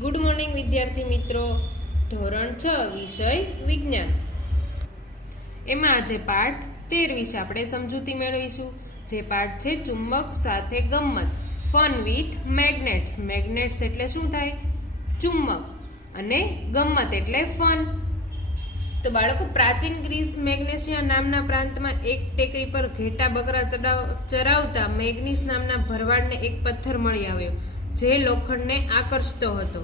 Good morning વિદ્યાર્થી મિત્રો, ધોરણ 6 વિષય વિજ્ઞાન. એમાં આજે પાઠ 13 વિશે આપણે સમજૂતી મેળવીશું. જે પાઠ છે ચુંબક સાથે ગમ્મત, ફન વિથ મેગ્નેટ્સ. મેગ્નેટ્સ એટલે શું થાય? ચુંબક. અને ગમ્મત એટલે ફન. તો બાળકો, પ્રાચીન ગ્રીસ મેગ્નેશિયા નામના પ્રાંતમાં એક ટેકરી પર ઘેટા બકરા ચરાવતા મેગ્નીસ નામના ભરવાડને એક પથ્થર મળી આવ્યો, જે લોખંડને આકર્ષતો હતો,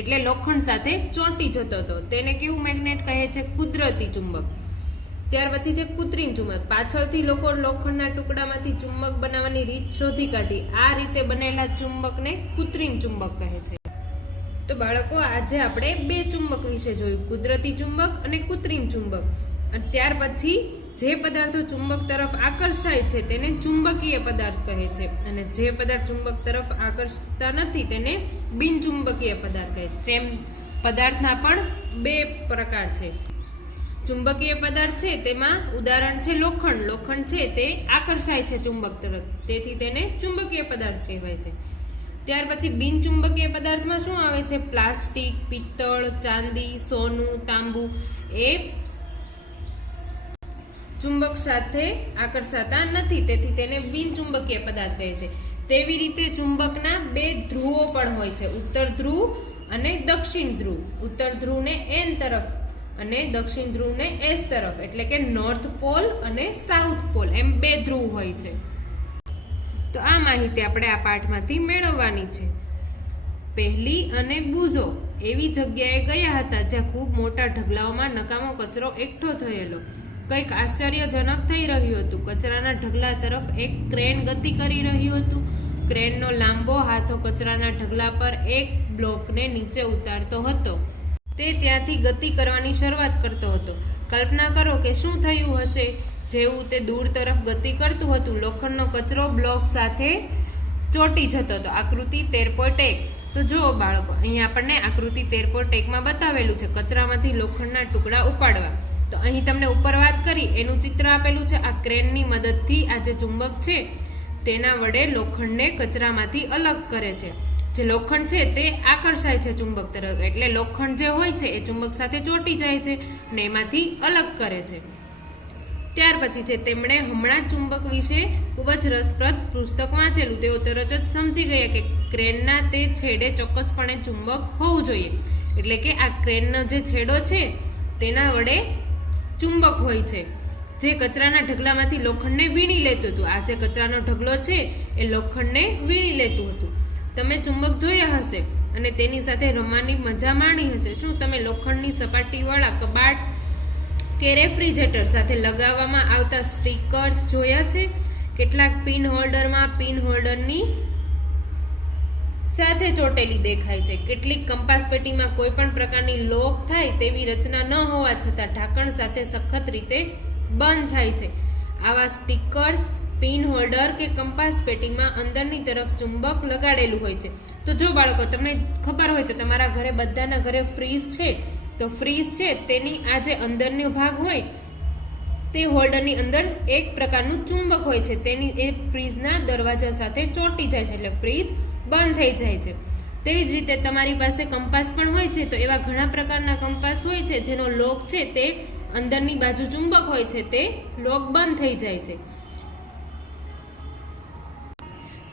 એટલે લોખંડ સાથે ચોંટી જતો હતો. તેને કેવું મેગ્નેટ કહે છે? કુદરતી ચુંબક. ત્યાર પછી છે કૃત્રિમ ચુંબક. પાછળથી લોકો લોખંડના ટુકડામાંથી ચુંબક બનાવવાની રીત શોધી કાઢી. આ રીતે બનેલા ચુંબકને કૃત્રિમ ચુંબક કહે છે. તો બાળકો, આજે આપણે બે ચુંબક વિશે જોયું, કુદરતી ચુંબક અને કૃત્રિમ ચુંબક. અને ત્યાર પછી જે પદાર્થો ચુંબક તરફ આકર્ષાય છે તેને ચુંબકીય પદાર્થ કહે છે, અને જે પદાર્થ ચુંબક તરફ આકર્ષતા નથી તેને બિનચુંબકીય પદાર્થ કહે છે. જેમ પદાર્થના પણ બે પ્રકાર છે. ચુંબકીય પદાર્થ છે તેમાં ઉદાહરણ છે લોખંડ. લોખંડ છે તે આકર્ષાય છે ચુંબક તરફ, તેથી તેને ચુંબકીય પદાર્થ કહેવાય છે. ત્યાર પછી બિનચુંબકીય પદાર્થમાં શું આવે છે? પ્લાસ્ટિક, પિત્તળ, ચાંદી, સોનું, તાંબુ એ ચુંબક સાથે આકર્ષાતા નથી, તેથી તેને બિનચુંબકીય પદાર્થ કહે છે. તેવી રીતે ચુંબકના બે ધ્રુવો પણ હોય છે, ઉત્તર ધ્રુવ અને દક્ષિણ ધ્રુવ. ઉત્તર ધ્રુવને N તરફ અને દક્ષિણ ધ્રુવને S તરફ, એટલે કે નોર્થ પોલ અને સાઉથ પોલ, એમ બે ધ્રુવ હોય છે. તો આ માહિતી આપણે આ પાઠમાંથી મેળવવાની છે. પહેલી અને બુઝો એવી જગ્યાએ ગયા હતા જ્યાં ખૂબ મોટા ઢગલાઓમાં નકામો કચરો એકઠો થયેલો. કંઈક આશ્ચર્યજનક થઈ રહ્યું હતું. કચરાના ઢગલા તરફ એક ક્રેન ગતિ કરી રહ્યું હતું. ક્રેનનો લાંબો હાથો કચરાના ઢગલા પર એક બ્લોકને નીચે ઉતારતો હતો. તે ત્યાંથી ગતિ કરવાની શરૂઆત કરતો હતો. કલ્પના કરો કે શું થયું હશે. જેવું તે દૂર તરફ ગતિ કરતું હતું, લોખંડનો કચરો બ્લોક સાથે ચોંટી જતો હતો. આકૃતિ 13.1. તો જુઓ બાળકો, અહીં આપણને આકૃતિ 13.1 બતાવેલું છે કચરામાંથી લોખંડના ટુકડા ઉપાડવા. તો અહીં તમને ઉપર વાત કરી એનું ચિત્ર આપેલું છે. આ ક્રેનની મદદથી આ જે ચુંબક છે તેના વડે લોખંડને કચરામાંથી અલગ કરે છે. જે લોખંડ છે તે આકર્ષાય છે ચુંબક તરફ, એટલે લોખંડ જે હોય છે એ ચુંબક સાથે ચોંટી જાય છે અને એમાંથી અલગ કરે છે. ત્યાર પછી છે તેમણે હમણાં ચુંબક વિશે ખૂબ જ રસપ્રદ પુસ્તક વાંચેલું. તેઓ તરત જ સમજી ગયા કે ક્રેનના તે છેડે ચોક્કસપણે ચુંબક હોવું જોઈએ, એટલે કે આ ક્રેનનો જે છેડો છે તેના વડે ચુંબક હોય છે, જે કચરાના ઢગલામાંથી લોખંડને વીણી લેતું હતું. આ જે કચરાનો ઢગલો છે એ લોખંડને વીણી લેતું હતું. તમે ચુંબક જોયા હશે અને તેની સાથે રમવાની મજા માણી હશે. શું તમે લોખંડની સપાટીવાળા કબાટ કે રેફ્રિજરેટર સાથે લગાવવામાં આવતા સ્ટીકર્સ જોયા છે? કેટલાક પિન હોલ્ડરમાં પિન હોલ્ડરની સાથે ચોટેલી દેખાય છે. કેટલીક કંપાસ પેટીમાં કોઈ પણ પ્રકારની લોક થાય તેવી રચના ન હોવા છતાં ઢાંકણ સાથે સખત રીતે બંધ થાય છે. આવા સ્ટીકર્સ પિન હોલ્ડર કે કંપાસ પેટીમાં અંદરની તરફ ચુંબક લગાડેલું હોય છે. તો જો બાળકો, તમને ખબર હોય તો તમારા ઘરે બધાના ઘરે ફ્રીજ છે, તો ફ્રીજ છે તેની આ જે અંદરનો ભાગ હોય તે હોલ્ડરની અંદર એક પ્રકારનું ચુંબક હોય છે. તેની એ ફ્રીજના દરવાજા સાથે ચોંટી જાય છે, એટલે ફ્રીજ બંધ થઈ જાય છે. તેવી જ રીતે તમારી પાસે કંપાસ પણ હોય છે. તો એવા ઘણા પ્રકારના કંપાસ હોય છે જેનો લોક છે તે અંદરની બાજુ ચુંબક હોય છે, તે લોક બંધ થઈ જાય છે.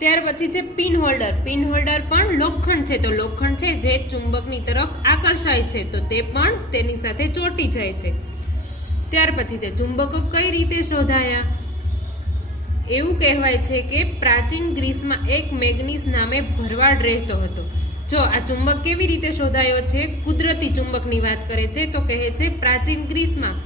ત્યાર પછી છે પિન હોલ્ડર. પિન હોલ્ડર પણ લોખંડ છે. તો લોખંડ છે જે ચુંબકની તરફ આકર્ષાય છે, તો તે પણ તેની સાથે ચોંટી જાય છે. ત્યાર પછી છે ચુંબકો કઈ રીતે શોધાયા? એવું કહેવાય છે કે પ્રાચીન ગ્રીસમાં એક મેગ્નીસ નામે ભરવાડ રહેતો હતો. જો આ ચુંબક કેવી રીતે શોધાયો છે? કુદરતી ચુંબકની વાત કરે છે. તો કહે છે પ્રાચીન ગ્રીસમાં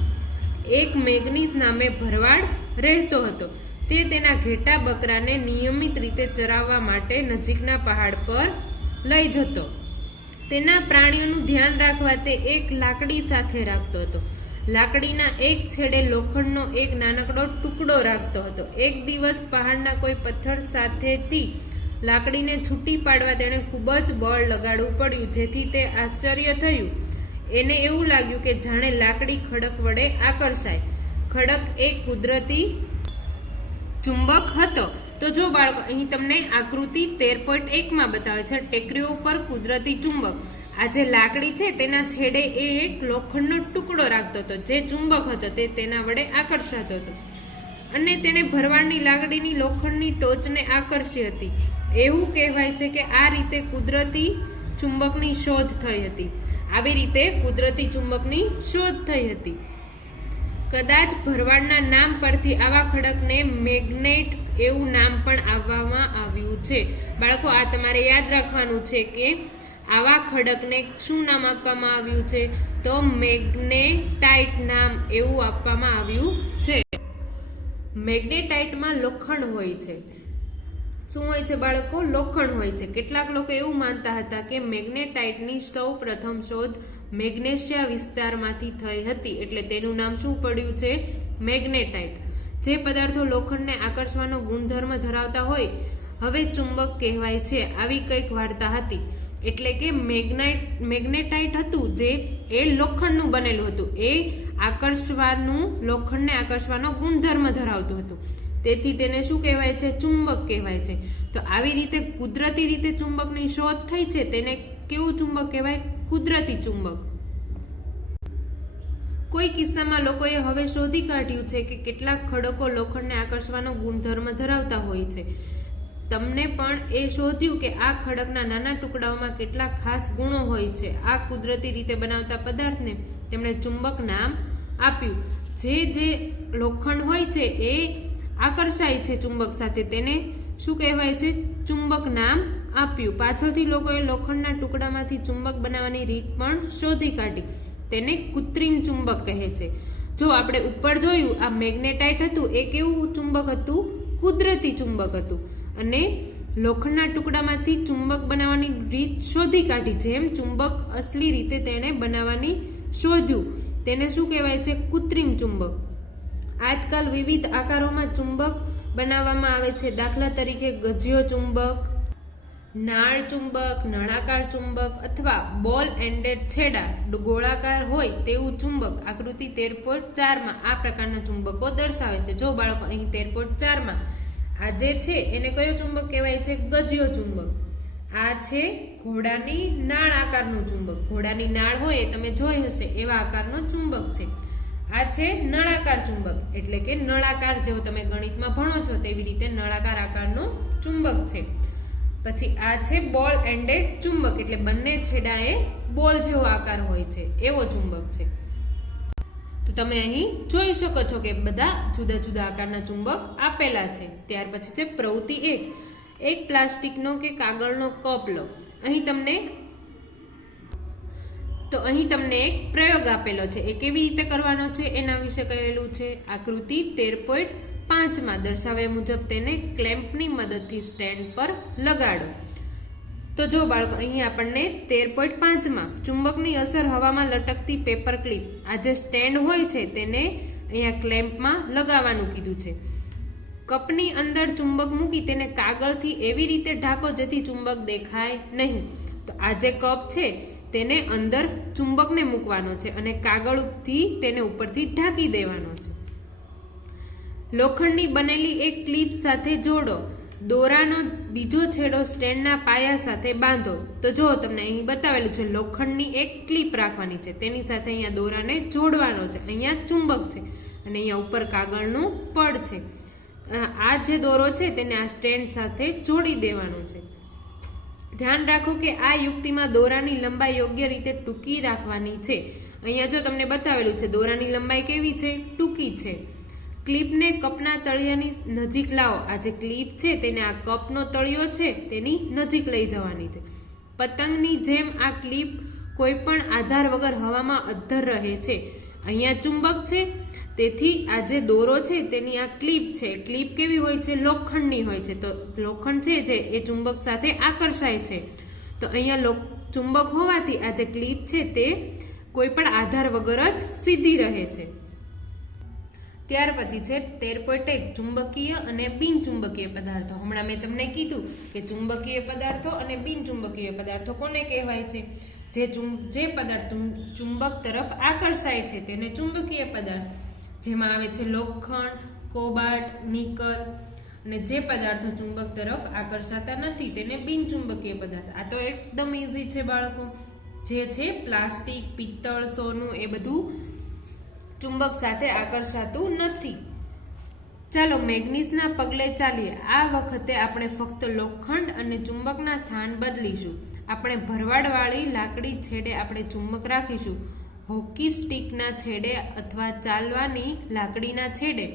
એક મેગ્નીસ નામે ભરવાડ રહેતો હતો. તે તેના ઘેટા બકરાને નિયમિત રીતે ચરાવવા માટે નજીકના પહાડ પર લઈ જતો. તેના પ્રાણીઓનું ધ્યાન રાખવા તે એક લાકડી સાથે રાખતો હતો. લાકડીના એક છેડે લોખંડનો એક નાનકડો ટુકડો રાખતો હતો. એક દિવસ પહાડના કોઈ પથ્થર સાથેથી લાકડીને છૂટી પાડવા તેણે ખૂબ જ બળ લગાડવું પડ્યું, જેથી તે આશ્ચર્ય થયું. એને એવું લાગ્યું કે જાણે લાકડી ખડક વડે આકર્ષાય. ખડક એક કુદરતી ચુંબક હતો. તો જો બાળકો, અહીં તમને આકૃતિ 13.1 બતાવે છે ટેકરીઓ ઉપર કુદરતી ચુંબક. આ જે લાકડી છે તેના છેડે એ એક લોખંડનો ટુકડો રાખતો હતો, જે ચુંબક હતો તે તેના વડે આકર્ષાતો હતો અને તેને ભરવાડની લાકડીની લોખંડની ટોચને આકર્ષી હતી. એવું કહેવાય છે કે આ રીતે કુદરતી ચુંબકની શોધ થઈ હતી. આવી રીતે કુદરતી ચુંબકની શોધ થઈ હતી. કદાચ ભરવાડના નામ પરથી આવા ખડકને મેગ્નેટ એવું નામ પણ આપવામાં આવ્યું છે. બાળકો, આ તમારે યાદ રાખવાનું છે કે આવા ખડકને શું નામ આપવામાં આવ્યું છે? તો મેગ્નેટાઇટ નામ એવું આપવામાં આવ્યું છે. મેગ્નેટાઇટમાં લોખંડ હોય છે. શું હોય છે બાળકો? લોખંડ હોય છે. કેટલાક લોકો એવું માનતા હતા કે મેગ્નેટાઇટની સૌ પ્રથમ શોધ મેગ્નેશિયા વિસ્તારમાંથી થઈ હતી, એટલે તેનું નામ શું પડ્યું છે? મેગ્નેટાઇટ. જે પદાર્થો લોખંડને આકર્ષવાનો ગુણધર્મ ધરાવતા હોય હવે ચુંબક કહેવાય છે, આવી કંઈક વાર્તા હતી. એટલે કે મેગ્નેટાઇટ હતું જે એ લોખંડનું બનેલું હતું, એ લોખંડને આકર્ષવાનો ગુણધર્મ ધરાવતું હતું, તેથી તેને શું કહેવાય છે? ચુંબક કહેવાય છે. તો આવી રીતે કુદરતી રીતે ચુંબકની શોધ થઈ છે, તેને કેવું ચુંબક કહેવાય? કુદરતી ચુંબક. કોઈ કિસ્સામાં લોકોએ હવે શોધી કાઢ્યું છે કે કેટલાક ખડકો લોખંડને આકર્ષવાનો ગુણધર્મ ધરાવતા હોય છે. તમને પણ એ શોધ્યું કે આ ખડકના નાના ટુકડાઓમાં કેટલાક ખાસ ગુણો હોય છે. આ કુદરતી રીતે બનાવતા પદાર્થને તેમણે ચુંબક નામ આપ્યું. જે લોખંડ હોય છે એ આકર્ષાય છે ચુંબક સાથે, તેને શું કહેવાય છે? ચુંબક નામ આપ્યું. પાછળથી લોકોએ લોખંડના ટુકડામાંથી ચુંબક બનાવવાની રીત પણ શોધી કાઢી, તેને કૃત્રિમ ચુંબક કહે છે. જો આપણે ઉપર જોયું, આ મેગ્નેટાઇટ હતું એ કેવું ચુંબક હતું? કુદરતી ચુંબક હતું. અને લોખંડના ટુકડામાંથી ચુંબક બનાવવાની રીત શોધી કાઢી, જેમ ચુંબક અસલી રીતે તેને બનાવવાની શોધ્યું, તેને શું કહેવાય છે? કૃત્રિમ ચુંબક. આજકાલ વિવિધ આકારોમાં ચુંબક બનાવવામાં આવે છે. દાખલા તરીકે ગજિયો ચુંબક, નાળ ચુંબક, નળાકાર ચુંબક અથવા બોલ એન્ડેડ છેડા ગોળાકાર હોય તેવું ચુંબક આકૃતિ 13.4 આ પ્રકારના ચુંબકો દર્શાવે છે. જો બાળકો, અહીં 13.4 આ જે છે એને કયો ચુંબક કહેવાય છે? ગજિયો ચુંબક. આ છે ઘોડાની નાળ આકારનું ચુંબક. ઘોડાની નાળ હોય એ તમે જોઈ હશે એવા આકારનો ચુંબક છે. આ છે નળાકાર ચુંબક, એટલે કે નળાકાર, જેવો તમે ગણિતમાં ભણો છો તેવી રીતે નળાકાર આકારનું ચુંબક છે. પછી આ છે બોલ એન્ડેડ ચુંબક, એટલે બંને છેડાએ બોલ જેવો આકાર હોય છે એવો ચુંબક છે. તો તમે અહીં જોઈ શકો છો કે બધા જુદા જુદા આકારના ચુંબક આપેલા છે. ત્યાર પછી છે પ્રવૃત્તિ 1. એક પ્લાસ્ટિકનો કે કાગળનો કપ લો. અહીં તમને એક પ્રયોગ આપેલો છે. એ કેવી રીતે કરવાનો છે એના વિશે કહેલું છે. આકૃતિ 13.5 દર્શાવ્યા મુજબ તેને ક્લેમ્પની મદદથી સ્ટેન્ડ પર લગાડો. તો જો બાળકો, અહીં આપણને 13.5 ચુંબકની અસર હવામાં લટકતી પેપર ક્લિપ, આ જે સ્ટેન્ડ હોય છે તેને અહીંયા ક્લેમ્પમાં લગાવવાનું કીધું છે. કપની અંદર ચુંબક મૂકી તેને કાગળથી એવી રીતે ઢાંકો જેથી ચુંબક દેખાય નહીં. તો આ જે કપ છે તેને અંદર ચુંબકને મૂકવાનો છે અને કાગળથી તેને ઉપરથી ઢાંકી દેવાનો છે. લોખંડની બનેલી એક ક્લિપ સાથે જોડો. દોરાનો બીજો છેડો સ્ટેન્ડના પાયા સાથે બાંધો. તો જો તમને અહીં બતાવેલું છે, લોખંડની એક ક્લિપ રાખવાની છે, તેની સાથે અહીંયા દોરાને જોડવાનો છે. અહીંયા ચુંબક છે અને અહીંયા ઉપર કાગળનું પડ છે. આ જે દોરો છે તેને આ સ્ટેન્ડ સાથે જોડી દેવાનો છે. ધ્યાન રાખો કે આ યુક્તિમાં દોરાની લંબાઈ યોગ્ય રીતે ટૂંકી રાખવાની છે. અહીંયા જો તમને બતાવેલું છે, દોરાની લંબાઈ કેવી છે? ટૂંકી છે. ક્લિપને કપના તળિયાની નજીક લાવો. આ જે ક્લિપ છે તેને આ કપનો તળિયો છે તેની નજીક લઈ જવાની છે. પતંગની જેમ આ ક્લિપ કોઈ પણ આધાર વગર હવામાં અદ્ધર રહે છે. અહીંયા ચુંબક છે, તેથી આ જે દોરો છે તેની આ ક્લિપ છે. ક્લિપ કેવી હોય છે? લોખંડની હોય છે. તો લોખંડ છે જે એ ચુંબક સાથે આકર્ષાય છે. તો અહીંયા ચુંબક હોવાથી આ જે ક્લિપ છે તે કોઈ પણ આધાર વગર જ સીધી રહે છે. ત્યાર પછી છે 13.1 ચુંબકીય અને બિનચુંબકીય પદાર્થો. હમણાં મેં તમને કીધું કે ચુંબકીય પદાર્થો અને બિનચુંબકીય પદાર્થો કોને કહેવાય છે? જે પદાર્થ ચુંબક તરફ આકર્ષાય છે તેને ચુંબકીય પદાર્થ, જેમાં આવે છે લોખંડ, કોબાલ્ટ, નિકલ. અને જે પદાર્થો ચુંબક તરફ આકર્ષાતા નથી તેને બિનચુંબકીય પદાર્થ. આ તો એકદમ ઈઝી છે બાળકો. જે છે પ્લાસ્ટિક, પિત્તળ, સોનું એ બધું ચુંબક સાથે આકર્ષાતું નથી. ચાલો મેગ્નીસના પગલે ચાલીએ. આ વખતે આપણે ફક્ત લોખંડ અને ચુંબકના સ્થાન બદલીશું. આપણે ભરવાડવાળી લાકડી છેડે આપણે ચુંબક રાખીશું. હોકી સ્ટીકના છેડે અથવા ચાલવાની લાકડીના છેડે,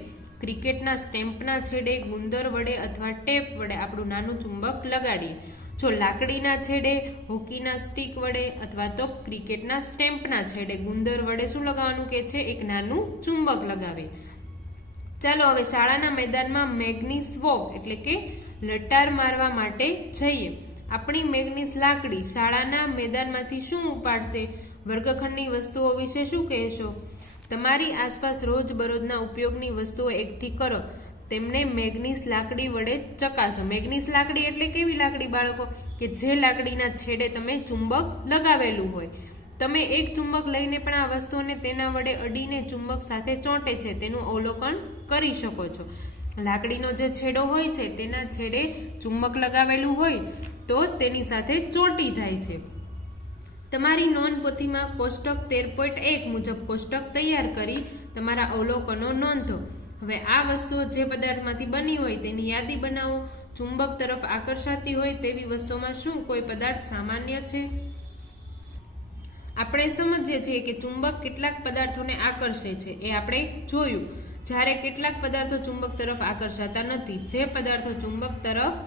ક્રિકેટના સ્ટેમ્પના છેડે, ગુંદર વડે અથવા ટેપ વડે આપણું નાનું ચુંબક લગાડીએ. જો લાકડીના છેડે, હોકીના સ્ટીક વડે અથવા તો ક્રિકેટના સ્ટેમ્પના છેડે ગુંદર વડે શું લગાવવાનું કે છે? એક નાનું ચુંબક લગાવીએ. ચાલો હવે શાળાના મેદાનમાં મેગ્નીસ વોક એટલે કે લટાર મારવા માટે જઈએ. આપણી મેગ્નીસ લાકડી શાળાના મેદાનમાંથી શું ઉપાડશે? વર્ગખંડની વસ્તુઓ વિશે શું કહેશો? તમારી આસપાસ રોજબરોજના ઉપયોગની વસ્તુઓ એકઠી કરો, તેમને મેગ્નીસ લાકડી વડે ચકાસો. મેગ્નીસ લાકડી એટલે કેવી લાકડી બાળકો? કે જે લાકડીના છેડે તમે ચુંબક લગાવેલું હોય. તમે એક ચુંબક લઈને પણ આ વસ્તુઓને તેના વડે અડીને ચુંબક સાથે ચોંટે છે તેનું અવલોકન કરી શકો છો. લાકડીનો જે છેડો હોય છે તેના છેડે ચુંબક લગાવેલું હોય તો તેની સાથે ચોંટી જાય છે. તમારી નોંધ પોથીમાં કોષ્ટક 13.1 મુજબ કોષ્ટક તૈયાર કરી તમારા અવલોકનો નોંધો. હવે આ વસ્તુઓ જે પદાર્થમાંથી બની હોય તેની યાદી બનાવો. ચુંબક તરફ આકર્ષાતી હોય તેવી વસ્તુઓમાં શું કોઈ પદાર્થ સામાન્ય છે? આપણે સમજીએ છીએ કે ચુંબક કેટલાક પદાર્થોને આકર્ષે છે એ આપણે જોયું. જ્યારે કેટલાક પદાર્થો ચુંબક તરફ આકર્ષાતા નથી. જે પદાર્થો ચુંબક તરફ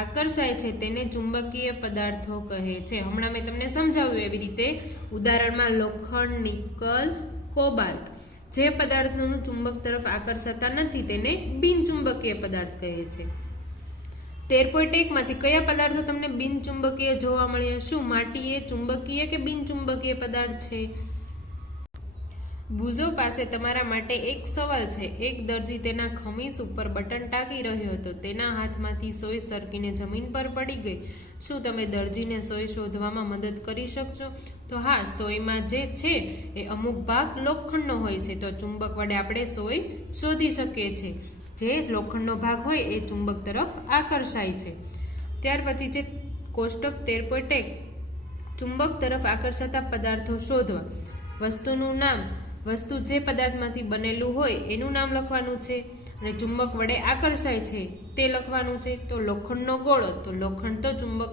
આકર્ષાય છે તેને ચુંબકીય પદાર્થો કહે છે. હમણાં મેં તમને સમજાવ્યું એવી રીતે ઉદાહરણમાં લોખંડ, નિકલ, કોબાલ્ટ. જે પદાર્થોનું ચુંબક તરફ આકર્ષાતા નથી તેને બિનચુંબકીય પદાર્થ કહે છે. 13.1 માંથી કયા પદાર્થો તમને બિનચુંબકીય જોવા મળ્યા? શું માટી એ ચુંબકીય કે બિનચુંબકીય પદાર્થ છે? બુઝો પાસે તમારા માટે એક સવાલ છે. એક દરજી તેના ખમીસ ઉપર બટન ટાંકી રહ્યો હતો. તેના હાથમાંથી સોય સરકીને જમીન પર પડી ગઈ. શું તમે દરજીને સોય શોધવામાં મદદ કરી શકશો? તો હા, સોયમાં જે છે એ અમુક ભાગ લોખંડનો હોય છે, તો ચુંબક વડે આપણે સોય શોધી શકીએ છીએ. જે લોખંડનો ભાગ હોય એ ચુંબક તરફ આકર્ષાય છે. ત્યાર પછી છે કોષ્ટક 13.1 ચુંબક તરફ આકર્ષાતા પદાર્થો શોધવા. વસ્તુનું નામ, વસ્તુ જે પદાર્થમાંથી બનેલું હોય એનું નામ લખવાનું છે અને ચુંબક વડે આકર્ષાય છે તે લખવાનું છે. તો લોખંડનો ગોળો, તો લોખંડ તો ચુંબક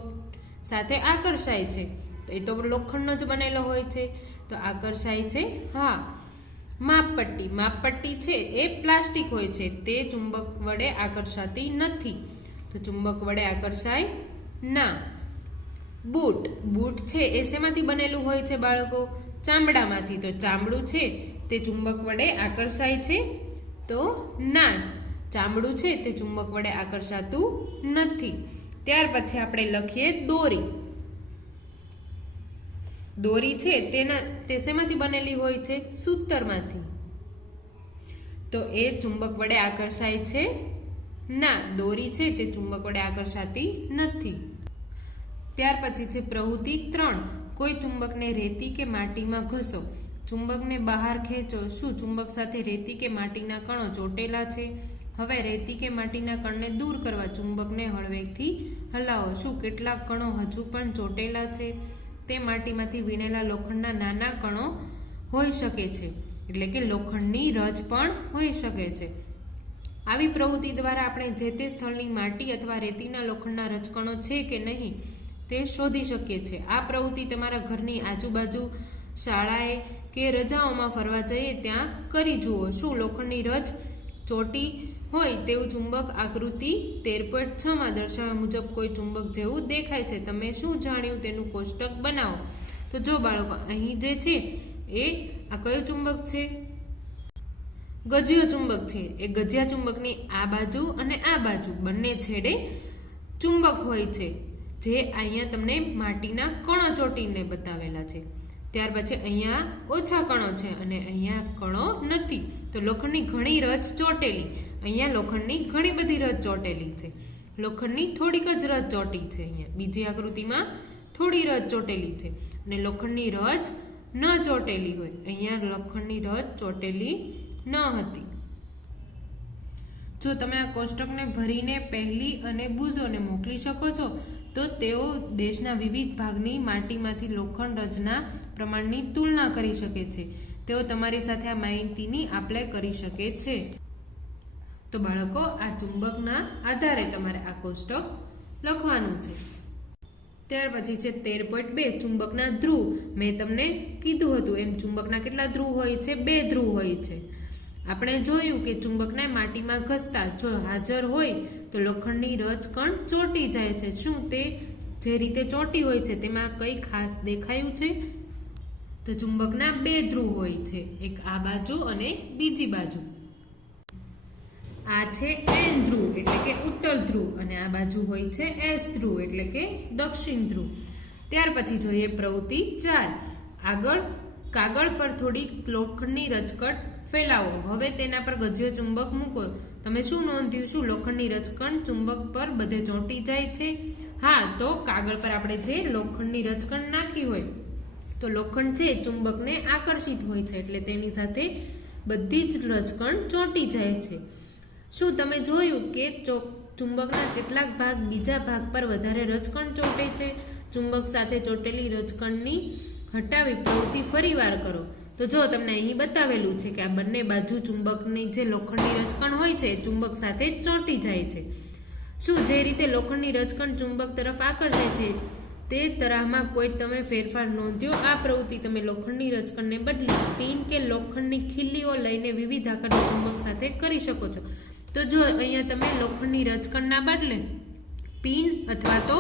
સાથે આકર્ષાય છે, તો એ તો લોખંડનો જ બનેલો હોય છે, તો આકર્ષાય છે. હા, માપપટ્ટી, માપપટ્ટી છે એ પ્લાસ્ટિક હોય છે, તે ચુંબક વડે આકર્ષાતી નથી, તો ચુંબક વડે આકર્ષાય ના. બૂટ, બૂટ છે એ શેમાંથી બનેલું હોય છે બાળકો? ચામડામાંથી, તો ચામડું છે તે ચુંબક વડે આકર્ષાય છે? તો ના, ચામડું છે તે ચુંબક વડે આકર્ષાતું નથી. ત્યાર પછી આપણે લખીએ દોરી. દોરી છે તે શેમાંથી બનેલી હોય છે? સૂતરમાંથી, તો એ ચુંબક વડે આકર્ષાય છે ના. દોરી છે તે ચુંબક વડે આકર્ષાતી નથી. ત્યાર પછી છે પ્રવૃત્તિ 3. કોઈ ચુંબકને રેતી કે માટીમાં ઘસો. ચુંબકને બહાર ખેંચો. શું ચુંબક સાથે રેતી કે માટીના કણો ચોટેલા છે? હવે રેતી કે માટીના કણને દૂર કરવા ચુંબકને હળવેકથી હલાવો. શું કેટલાક કણો હજુ પણ ચોટેલા છે? તે માટીમાંથી વીણેલા લોખંડના નાના કણો હોઈ શકે છે, એટલે કે લોખંડની રજ પણ હોઈ શકે છે. આવી પ્રવૃત્તિ દ્વારા આપણે જે તે સ્થળની માટી અથવા રેતીના લોખંડના રજકણો છે કે નહીં તે શોધી શકીએ છીએ. આ પ્રવૃત્તિ તમારા ઘરની આજુબાજુ, શાળાએ કે રજાઓમાં ફરવા જઈએ ત્યાં કરી જુઓ. શું લોખંડની રજ ચોટી હોય તેવું ચુંબક આકૃતિ 13.6 માં દર્શાવ્યા મુજબ કોઈ ચુંબક જેવું દેખાય છે? તમે શું જાણ્યું તેનું કોષ્ટક બનાવો. તો જો બાળકો, અહીં જે છે એ આ કયું ચુંબક છે? ગજિયો ચુંબક છે. એ ગજિયા ચુંબકની આ બાજુ અને આ બાજુ બંને છેડે ચુંબક હોય છે, જે અહીંયા તમને માટીના કણો ચોટીને બતાવેલા છે. ત્યાર પછી અહીંયા ઓછા કણો છે અને અહીંયા કણો નથી, તો લોખંડની ઘણી રજ ચોટેલી. અહીંયા લોખંડની ઘણી બધી રજ ચોટેલી છે. લોખંડની થોડીક જ રજ ચોટી છે. અહીંયા બીજી આકૃતિમાં થોડી રજ ચોટેલી છે અને લોખંડની રજ ન ચોટેલી હોય. અહીંયા લોખંડની રજ ચોટેલી ન હતી. જો તમે આ કોષ્ટકને ભરીને પહેલી અને બુઝોને મોકલી શકો છો તો તેઓ દેશના વિવિધ ભાગની માટીમાંથી લોખંડ રચના પ્રમાણની તુલના કરી શકે છે. તેઓ તમારી સાથે આ માહિતીની આપ-લે કરી શકે છે. તો બાળકો, આ ચુંબકના આધારે તમારે આ કોષ્ટક લખવાનું છે. ત્યાર પછી છે 13.2 ચુંબકના ધ્રુવ. મેં તમને કીધું હતું એમ ચુંબકના કેટલા ધ્રુવ હોય છે? 2 ધ્રુવ હોય છે. આપણે જોયું કે ચુંબકને માટીમાં ઘસતા જો હાજર હોય તો લોખંડની રજકણ ચોંટી જાય છે. શું તે જે રીતે ચોંટી હોય છે તેમાં કઈ ખાસ દેખાયું છે? તો ચુંબકના 2 ધ્રુવ હોય છે, એક આ બાજુ અને બીજી બાજુ. આ છે N ધ્રુવ એટલે કે ઉત્તર ધ્રુવ અને આ બાજુ હોય છે S ધ્રુવ એટલે કે દક્ષિણ ધ્રુવ. ત્યાર પછી જોઈએ પ્રવૃત્તિ 4. આગળ કાગળ પર થોડી લોખંડની રજકણ ફેલાવો. હવે તેના પર ગજ્યો ચુંબક મૂકો. તમે શું નોંધ્યું? શું લોખંડની રજકણ ચુંબક પર બધે ચોંટી જાય છે? હા, તો કાગળ પર આપણે જે લોખંડની રજકણ નાખી હોય તો લોખંડ છે ચુંબકને આકર્ષિત હોય છે એટલે તેની સાથે બધી જ રજકણ ચોંટી જાય છે. શું તમે જોયું કે ચુંબકના કેટલાક ભાગ બીજા ભાગ પર વધારે રજકણ ચોંટે છે? ચુંબક સાથે ચોંટેલી રજકણની હટાવી પ્રવૃત્તિ ફરીવાર કરો. તો જો તમને અહીં બતાવેલું છે કે આ બંને બાજુ ચુંબકની જે લોખંડની રજકણ હોય છે ચુંબક સાથે ચોંટી જાય છે. શું જે રીતે લોખંડની રજકણ ચુંબક તરફ આકર્ષે છે તે તરહમાં કોઈ તમે ફેરફાર નોંધ્યો? આ પ્રવૃત્તિ તમે લોખંડની રજકણને બદલે પિન કે લોખંડની ખીલીઓ લઈને વિવિધ આકારના ચુંબક સાથે કરી શકો છો. તો જો અહીંયા તમે લોખંડની રજકણના બદલે પિન અથવા તો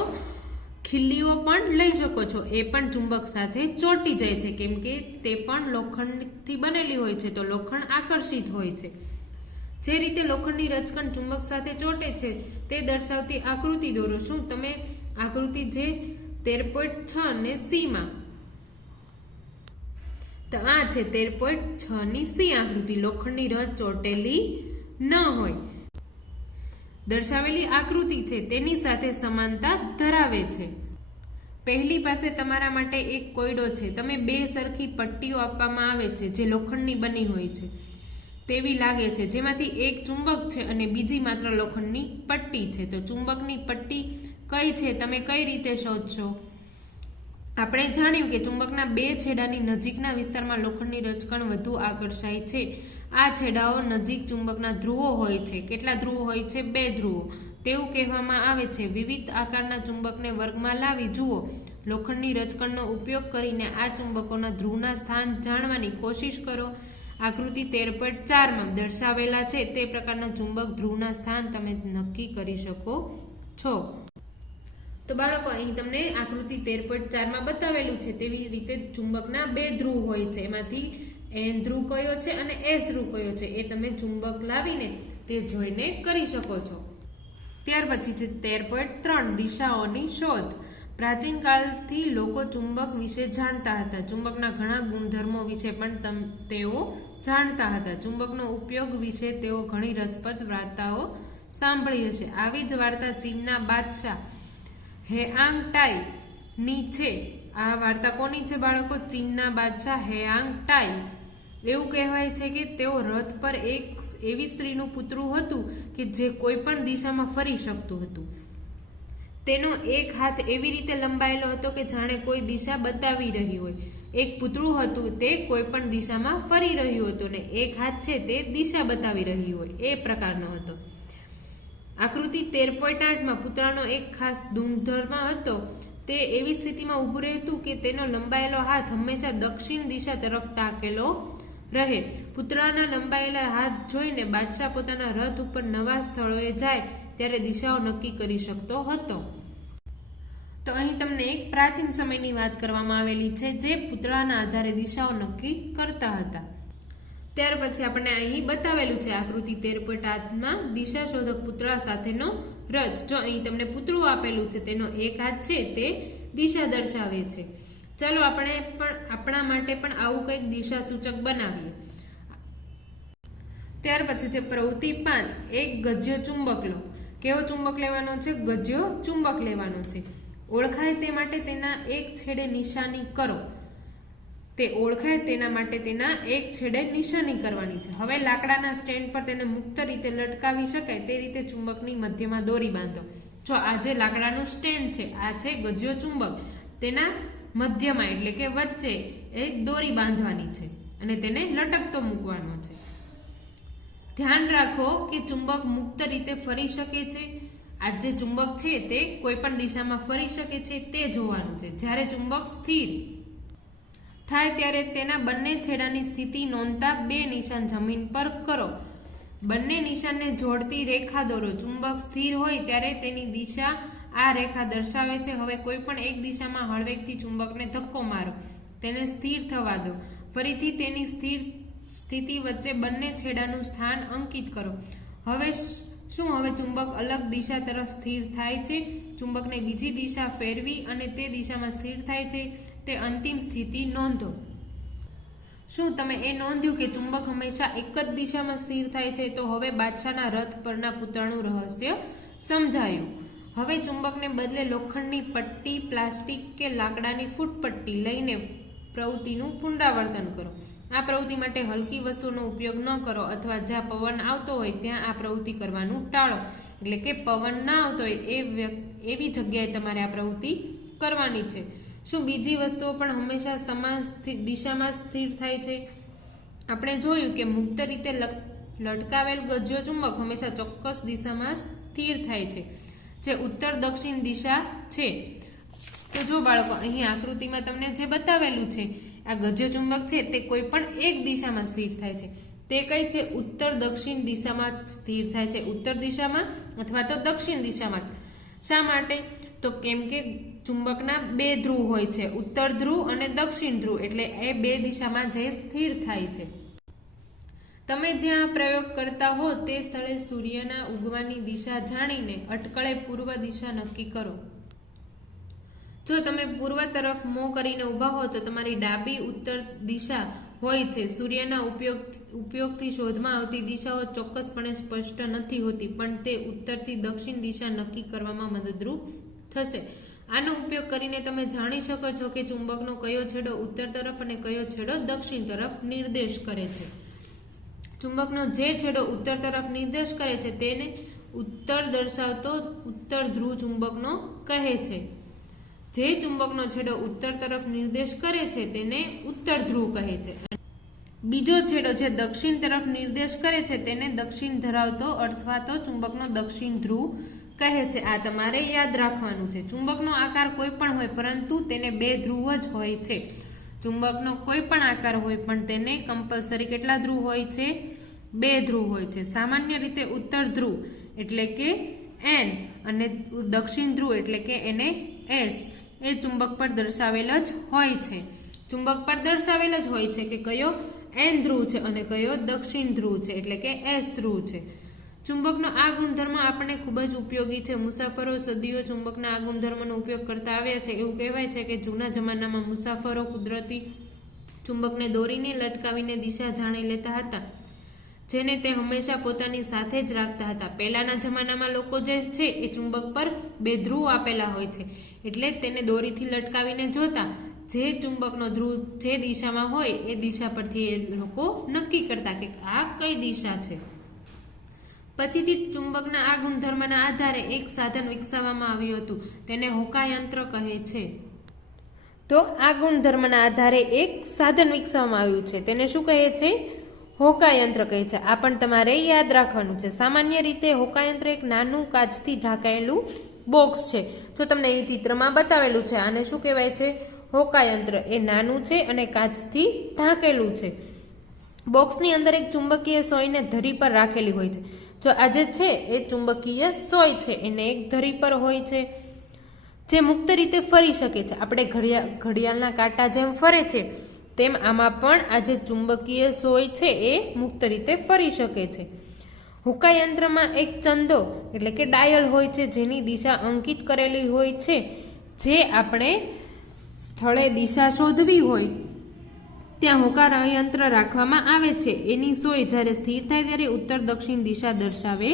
ખીલીઓ પણ લઈ શકો છો. એ પણ ચુંબક સાથે ચોંટી જાય છે કેમ કે તે પણ લોખંડથી બનેલી હોય છે તો લોખંડ આકર્ષિત હોય છે. જે રીતે લોખંડની રજકણ ચુંબક સાથે ચોંટે છે તે દર્શાવતી આકૃતિ દોરો. શું તમે આકૃતિ જે 13.6 ને C માં, તો આ છે 13.6 ની C આકૃતિ. લોખંડની રજ ચોંટેલી ન હોય. દર્શાવેલી આકૃતિ છે તેની સાથે સમાનતા ધરાવે છે. પહેલી પાસે તમારા માટે એક કોયડો છે. તમે 2 સરખી પટ્ટીઓ આપવામાં આવે છે જે લોખંડની બની હોય છે તેવી લાગે છે, જેમાંથી એક ચુંબક છે અને બીજી માત્ર લોખંડની પટ્ટી છે. તો ચુંબકની પટ્ટી કઈ છે તમે કઈ રીતે શોધશો? આપણે જાણ્યું કે ચુંબકના 2 છેડાની નજીકના વિસ્તારમાં લોખંડની રજકણ વધુ આકર્ષાય છે. આ છેડાઓ નજીક ચુંબકના ધ્રુવો હોય છે. કેટલા ધ્રુવો હોય છે? 2 ધ્રુવો. તેવું કહેવામાં આવે છે. વિવિધ આકારના ચુંબકને વર્ગમાં લાવી જુઓ. લોખંડની રજકણનો ઉપયોગ કરીને આ ચુંબકોના ધ્રુવના સ્થાન જાણવાની કોશિશ કરો. આકૃતિ 13.4 માં દર્શાવેલા છે તે પ્રકારના ચુંબક ધ્રુવના સ્થાન તમે નક્કી કરી શકો છો. તો બાળકો, અહીં તમને આકૃતિ 13.4 માં બતાવેલું છે તેવી રીતે ચુંબકના 2 ધ્રુવ હોય છે. એમાંથી N ધ્રુવ કયો છે અને S ધ્રુવ કયો છે એ તમે ચુંબક લાવીને તે જોઈને કરી શકો છો. ત્યાર પછી છે 13.3 દિશાઓની શોધ. પ્રાચીન કાળથી લોકો ચુંબક વિશે જાણતા હતા. ચુંબકના ઘણા ગુણધર્મો વિશે પણ તેઓ જાણતા હતા. ચુંબકનો ઉપયોગ વિશે તેઓ ઘણી રસપ્રદ વાર્તાઓ સાંભળી હશે. આવી જ વાર્તા ચીનના બાદશાહ હેઆંગ ટાઈ ની છે. આ વાર્તા કોની છે બાળકો? ચીનના બાદશાહ હેઆંગ ટાઈ. એવું કહેવાય છે કે તેઓ રથ પર એક એવી સ્ત્રીનું પુતળું હતું કે જે કોઈ પણ દિશામાં ફરી શકતું હતું. તેનો એક હાથ એવી રીતે લંબાયેલો હતો કે જાણે કોઈ દિશા બતાવી રહી હોય. એક પુતળું હતું તે કોઈ પણ દિશામાં ફરી રહ્યું હતું ને એક હાથ છે તે દિશા બતાવી રહી હોય એ પ્રકારનો હતો. આકૃતિ 13.8 માં પુતળાનો એક ખાસ ગુણધર્મ હતો. તે એવી સ્થિતિમાં ઊભું રહેતું કે તેનો લંબાયેલો હાથ હંમેશા દક્ષિણ દિશા તરફ તાકેલો રહે. પુતળાના લંબાયેલા હાથ જોઈને બાદશાહ પોતાના રથ ઉપર નવા સ્થળોએ જાય ત્યારે દિશાઓ નક્કી કરી શકતો હતો. તો અહીં તમને એક પ્રાચીન સમયની વાત કરવામાં આવેલી છે જે પુતળાના આધારે દિશાઓ નક્કી કરતા હતા. ત્યાર પછી આપણે અહીં બતાવેલું છે આકૃતિ 13.8 માં દિશા શોધક પુતળા સાથેનો રથ. જો અહીં તમને પુતળું આપેલું છે તેનો એક હાથ છે તે દિશા દર્શાવે છે. ચલો આપણે પણ આપણા માટે પણ આવું કંઈક દિશા સૂચક બનાવીએ. ત્યાર પછી છે પ્રવૃત્તિ 5. એક ગજ્યો ચુંબક લો. કેવો ચુંબક લેવાનો છે? ગજ્યો ચુંબક લેવાનો છે. ઓળખાય તે માટે તેના એક છેડે નિશાની કરો. તે ઓળખાય તેના માટે તેના એક છેડે નિશાની કરવાની છે. હવે લાકડાના સ્ટેન્ડ પર તેને મુક્ત રીતે લટકાવી શકાય તે રીતે ચુંબકની મધ્યમાં દોરી બાંધો. જો આ જે લાકડાનું સ્ટેન્ડ છે, આ છે ગજ્યો ચુંબક, તેના મધ્યમાં એટલે કે વચ્ચે એ દોરી બાંધવાની છે અને તેને લટકતો મૂકવાનો છે. ધ્યાન રાખો કે ચુંબક મુક્ત રીતે ફરી શકે છે. આ જે ચુંબક છે તે કોઈ પણ દિશામાં ફરી શકે છે તે જોવાનું છે. જ્યારે ચુંબક સ્થિર થાય ત્યારે તેના બંને છેડાની સ્થિતિ નોંધતા બે નિશાન જમીન પર કરો. બંને નિશાનને જોડતી રેખા દોરો. ચુંબક સ્થિર હોય ત્યારે તેની દિશા આ રેખા દર્શાવે છે. હવે કોઈ પણ એક દિશામાં હળવેકથી ચુંબકને ધક્કો મારો, તેને સ્થિર થવા દો. ફરીથી તેની સ્થિર સ્થિતિ વચ્ચે બંને છેડાનું સ્થાન અંકિત કરો. હવે ચુંબક અલગ દિશા તરફ સ્થિર થાય છે. ચુંબકને બીજી દિશા ફેરવી અને તે દિશામાં સ્થિર થાય છે. તે અંતિમ સ્થિતિ નોંધો. શું તમે એ નોંધ્યું કે ચુંબક હંમેશા એક જ દિશામાં સ્થિર થાય છે? તો હવે બાદશાહના રથ પરના પૂતળાનું રહસ્ય સમજાયું. હવે ચુંબકને બદલે લોખંડની પટ્ટી, પ્લાસ્ટિક કે લાકડાની ફૂટપટ્ટી લઈને પ્રવૃત્તિનું પુનરાવર્તન કરો. આ પ્રવૃત્તિ માટે હલકી વસ્તુનો ઉપયોગ ન કરો અથવા જ્યાં પવન આવતો હોય ત્યાં આ પ્રવૃત્તિ કરવાનું ટાળો. એટલે કે પવન ના આવતો હોય એવી જગ્યાએ તમારે આ પ્રવૃત્તિ કરવાની છે. શું બીજી વસ્તુઓ પણ હંમેશા સમાન દિશામાં સ્થિર થાય છે? આપણે જોયું કે મુક્ત રીતે લટકાવેલ ગજ્યો ચુંબક હંમેશા ચોક્કસ દિશામાં સ્થિર થાય છે, જે ઉત્તર દક્ષિણ દિશા છે. તો જો બાળકો, અહીં આકૃતિમાં તમને જે બતાવેલું છે, આ ગજ્યો ચુંબક છે તે કોઈ પણ એક દિશામાં સ્થિર થાય છે. તે કઈ છે? ઉત્તર દક્ષિણ દિશામાં સ્થિર થાય છે. ઉત્તર દિશામાં અથવા તો દક્ષિણ દિશામાં. શા માટે? તો કેમ કે ચુંબકના બે ધ્રુવ હોય છે, ઉત્તર ધ્રુવ અને દક્ષિણ ધ્રુવ, એટલે એ બે દિશામાં જે સ્થિર થાય છે. તમે જ્યાં પ્રયોગ કરતા હો તે સ્થળે સૂર્યના ઉગવાની દિશા જાણીને અટકળે પૂર્વ દિશા નક્કી કરો. જો તમે પૂર્વ તરફ મોં કરીને ઊભા હો તો તમારી ડાબી ઉત્તર દિશા હોય છે. સૂર્યના ઉપયોગથી શોધમાં આવતી દિશાઓ ચોક્કસપણે સ્પષ્ટ નથી હોતી, પણ તે ઉત્તરથી દક્ષિણ દિશા નક્કી કરવામાં મદદરૂપ થશે. આનો ઉપયોગ કરીને તમે જાણી શકો છો કે ચુંબકનો કયો છેડો ઉત્તર તરફ અને કયો છેડો દક્ષિણ તરફ નિર્દેશ કરે છે. ચુંબકનો જે છેડો ઉત્તર તરફ નિર્દેશ કરે છે તેને ઉત્તર દર્શાવતો ઉત્તર ધ્રુવ ચુંબકનો કહે છે. જે ચુંબકનો છેડો ઉત્તર તરફ નિર્દેશ કરે છે તેને ઉત્તર ધ્રુવ કહે છે. બીજો છેડો જે દક્ષિણ તરફ નિર્દેશ કરે છે તેને દક્ષિણ ધરાવતો અથવા તો ચુંબકનો દક્ષિણ ધ્રુવ કહે છે. આ તમારે યાદ રાખવાનું છે. ચુંબકનો આકાર કોઈ પણ હોય પરંતુ તેને બે ધ્રુવ જ હોય છે. ચુંબકનો કોઈ પણ આકાર હોય પણ તેને કમ્પલસરી કેટલા ધ્રુવ હોય છે? બે ધ્રુવ હોય છે. સામાન્ય રીતે ઉત્તર ધ્રુવ એટલે કે N અને દક્ષિણ ધ્રુવ એટલે કે એને S એ ચુંબક પર દર્શાવેલ જ હોય છે. ચુંબક પર દર્શાવેલ જ હોય છે કે કયો N ધ્રુવ છે અને કયો દક્ષિણ ધ્રુવ છે એટલે કે S ધ્રુવ છે. ચુંબકનો આ ગુણધર્મ આપણને ખૂબ જ ઉપયોગી છે. મુસાફરો સદીઓ ચુંબકના આ ગુણધર્મનો ઉપયોગ કરતા આવ્યા છે. એવું કહેવાય છે કે જૂના જમાનામાં મુસાફરો કુદરતી ચુંબકને દોરીને લટકાવીને દિશા જાણી લેતા હતા, જેને તે હંમેશા પોતાની સાથે જ રાખતા હતા. પહેલાના જમાનામાં લોકો જે છે એ ચુંબક પર બે ધ્રુવ આપેલા હોય છે, એટલે તેને દોરીથી લટકાવીને જોતા. જે ચુંબકનો ધ્રુવ જે દિશામાં હોય એ દિશા પરથી એ લોકો નક્કી કરતા કે આ કઈ દિશા છે. પછીથી ચુંબકના આ ગુણધર્મના આધારે એક સાધન વિકસાવવામાં આવ્યું હતું, તેને હોકાયંત્ર કહે છે. તો આ ગુણધર્મના આધારે એક સાધન વિકસાવવામાં આવ્યું છે, તેને શું કહે છે? હોકાયંત્ર કહે છે. આ પણ તમારે યાદ રાખવાનું છે. સામાન્ય રીતે હોકાયંત્ર એક નાનું કાચથી ઢાંકાયેલું બોક્સ છે. જો તમને એ ચિત્રમાં બતાવેલું છે, આને શું કહેવાય છે? હોકાયંત્ર. એ નાનું છે અને કાચથી ઢાંકેલું છે. બોક્સની અંદર એક ચુંબકીય સોયને ધરી પર રાખેલી હોય છે. જો આ જે છે એ ચુંબકીય સોય છે, એને એક ધરી પર હોય છે જે મુક્ત રીતે ફરી શકે છે. આપણે ઘડિયાળના કાંટા જેમ ફરે છે તેમ આમાં પણ આ જે ચુંબકીય સોય છે એ મુક્ત રીતે ફરી શકે છે. હોકાયંત્રમાં એક ચંદો એટલે કે ડાયલ હોય છે જેની દિશા અંકિત કરેલી હોય છે. જે આપણે સ્થળે દિશા શોધવી હોય ત્યાં હોકાયંત્ર રાખવામાં આવે છે. એની સોય જ્યારે સ્થિર થાય ત્યારે ઉત્તર દક્ષિણ દિશા દર્શાવે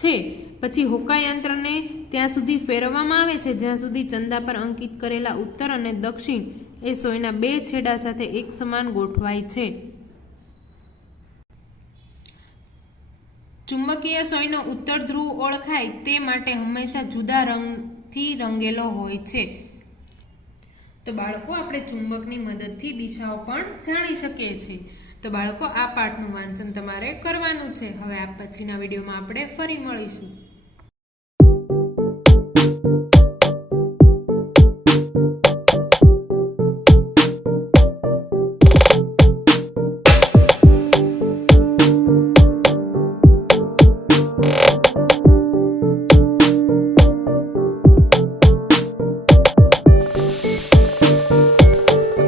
છે. પછી હોકાયંત્રને ત્યાં સુધી ફેરવવામાં આવે છે જ્યાં સુધી ચંદા પર અંકિત કરેલા ઉત્તર અને દક્ષિણ એ સોયના બે છેડા સાથે એક સમાન ગોઠવાય છે. ચુંબકીય સોયનો ઉત્તર ધ્રુવ ઓળખાય તે માટે હંમેશા જુદા રંગથી રંગેલો હોય છે. તો બાળકો આપણે ચુંબકની મદદથી દિશાઓ પણ જાણી શકીએ છીએ. તો બાળકો આ પાઠનું વાંચન તમારે કરવાનું છે. હવે આ પછીના વિડીયોમાં આપણે ફરી મળીશું.